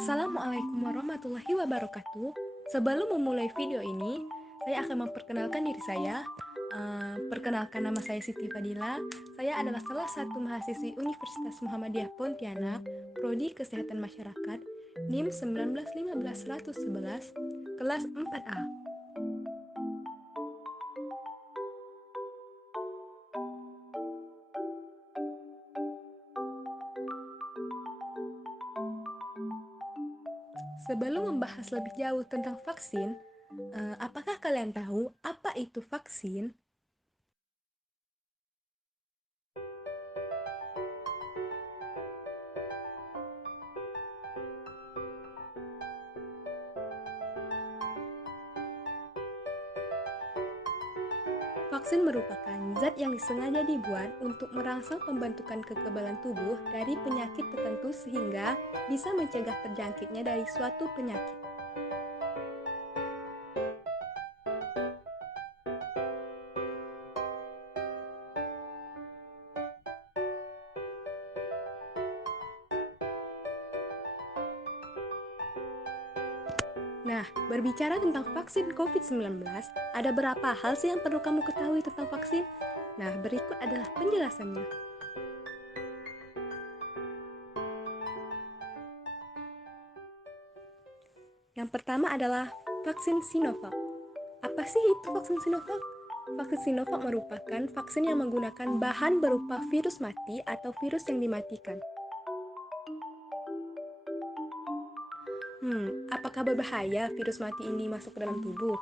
Assalamualaikum warahmatullahi wabarakatuh. Sebelum memulai video ini, saya akan memperkenalkan diri saya. Perkenalkan, nama saya Siti Fadila. Saya adalah salah satu mahasiswi Universitas Muhammadiyah Pontianak, Prodi Kesehatan Masyarakat, NIM 1915111, kelas 4A. Sebelum membahas lebih jauh tentang vaksin, apakah kalian tahu apa itu vaksin? Vaksin merupakan zat yang disengaja dibuat untuk merangsang pembentukan kekebalan tubuh dari penyakit tertentu sehingga bisa mencegah terjangkitnya dari suatu penyakit. Nah, berbicara tentang vaksin COVID-19, ada berapa hal sih yang perlu kamu ketahui tentang vaksin? Nah, berikut adalah penjelasannya. Yang pertama adalah vaksin Sinovac. Apa sih itu vaksin Sinovac? Vaksin Sinovac merupakan vaksin yang menggunakan bahan berupa virus mati atau virus yang dimatikan. Apakah berbahaya virus mati ini masuk ke dalam tubuh?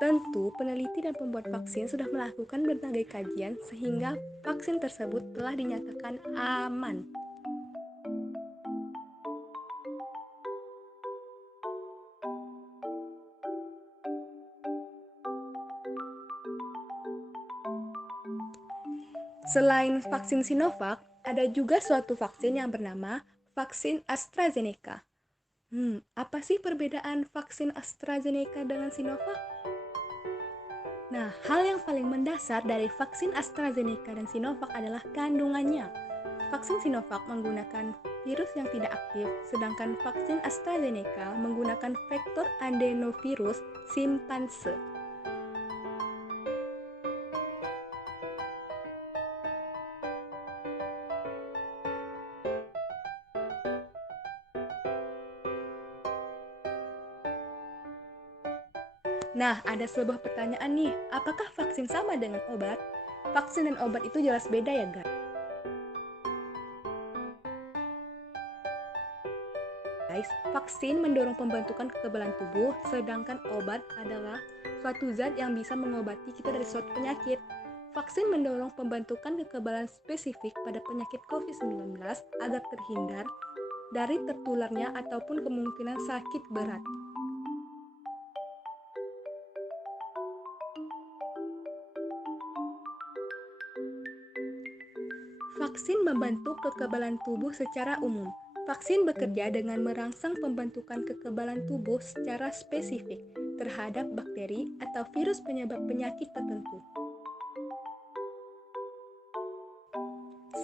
Tentu, peneliti dan pembuat vaksin sudah melakukan berbagai kajian sehingga vaksin tersebut telah dinyatakan aman. Selain vaksin Sinovac, ada juga suatu vaksin yang bernama vaksin AstraZeneca. Apa sih perbedaan vaksin AstraZeneca dengan Sinovac? Nah, hal yang paling mendasar dari vaksin AstraZeneca dan Sinovac adalah kandungannya. Vaksin Sinovac menggunakan virus yang tidak aktif, sedangkan vaksin AstraZeneca menggunakan vektor adenovirus simpanse. Nah, ada sebuah pertanyaan nih, apakah vaksin sama dengan obat? Vaksin dan obat itu jelas beda ya, guys. Vaksin mendorong pembentukan kekebalan tubuh, sedangkan obat adalah suatu zat yang bisa mengobati kita dari suatu penyakit. Vaksin mendorong pembentukan kekebalan spesifik pada penyakit COVID-19 agar terhindar dari tertularnya ataupun kemungkinan sakit berat. Vaksin membentuk kekebalan tubuh secara umum. Vaksin bekerja dengan merangsang pembentukan kekebalan tubuh secara spesifik terhadap bakteri atau virus penyebab penyakit tertentu.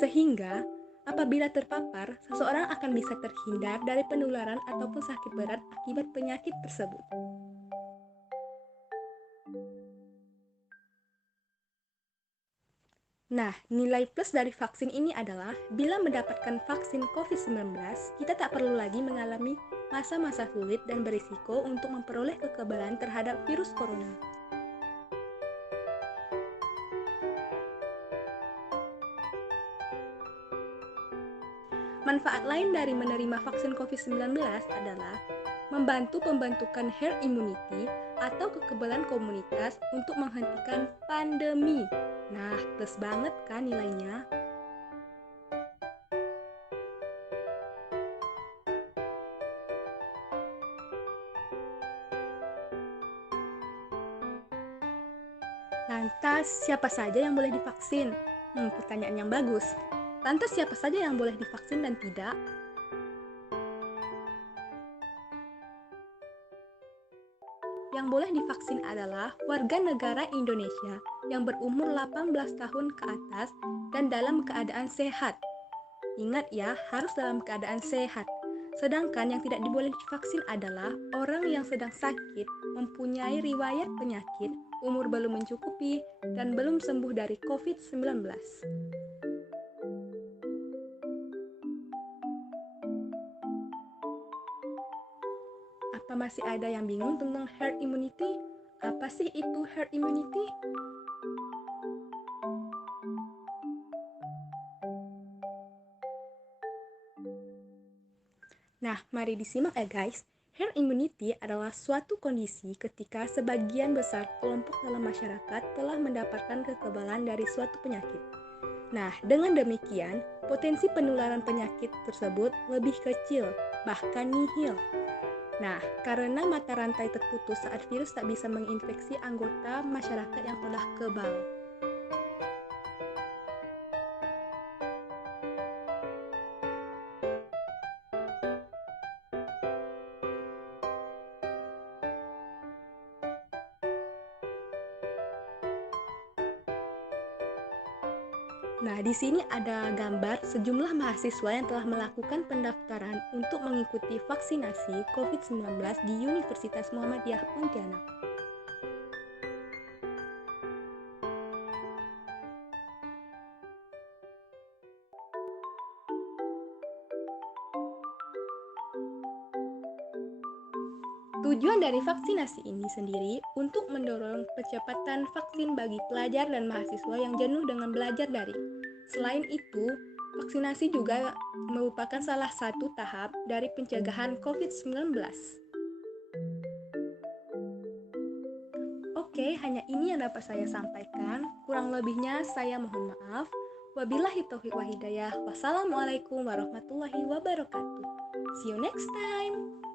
Sehingga, apabila terpapar, seseorang akan bisa terhindar dari penularan ataupun sakit berat akibat penyakit tersebut. Nah, nilai plus dari vaksin ini adalah bila mendapatkan vaksin COVID-19, kita tak perlu lagi mengalami masa-masa sulit dan berisiko untuk memperoleh kekebalan terhadap virus corona. Manfaat lain dari menerima vaksin COVID-19 adalah membantu pembentukan herd immunity atau kekebalan komunitas untuk menghentikan pandemi. Nah, plus banget kan nilainya? Lantas, siapa saja yang boleh divaksin? Pertanyaan yang bagus. Lantas, siapa saja yang boleh divaksin dan tidak? Yang boleh divaksin adalah warga negara Indonesia yang berumur 18 tahun ke atas dan dalam keadaan sehat. Ingat ya, harus dalam keadaan sehat. Sedangkan yang tidak diboleh divaksin adalah orang yang sedang sakit, mempunyai riwayat penyakit, umur belum mencukupi, dan belum sembuh dari COVID-19. Apa masih ada yang bingung tentang herd immunity? Apa sih itu herd immunity? Nah, mari disimak ya guys. Herd immunity adalah suatu kondisi ketika sebagian besar kelompok dalam masyarakat telah mendapatkan kekebalan dari suatu penyakit. Nah, dengan demikian, potensi penularan penyakit tersebut lebih kecil, bahkan nihil. Nah, karena mata rantai terputus saat virus tak bisa menginfeksi anggota masyarakat yang telah kebal. Nah, di sini ada gambar sejumlah mahasiswa yang telah melakukan pendaftaran untuk mengikuti vaksinasi COVID-19 di Universitas Muhammadiyah Pontianak. Tujuan dari vaksinasi ini sendiri untuk mendorong percepatan vaksin bagi pelajar dan mahasiswa yang jenuh dengan belajar daring. Selain itu, vaksinasi juga merupakan salah satu tahap dari pencegahan COVID-19. Oke, hanya ini yang dapat saya sampaikan. Kurang lebihnya saya mohon maaf. Wabillahi taufiq wa hidayah. Wassalamualaikum warahmatullahi wabarakatuh. See you next time.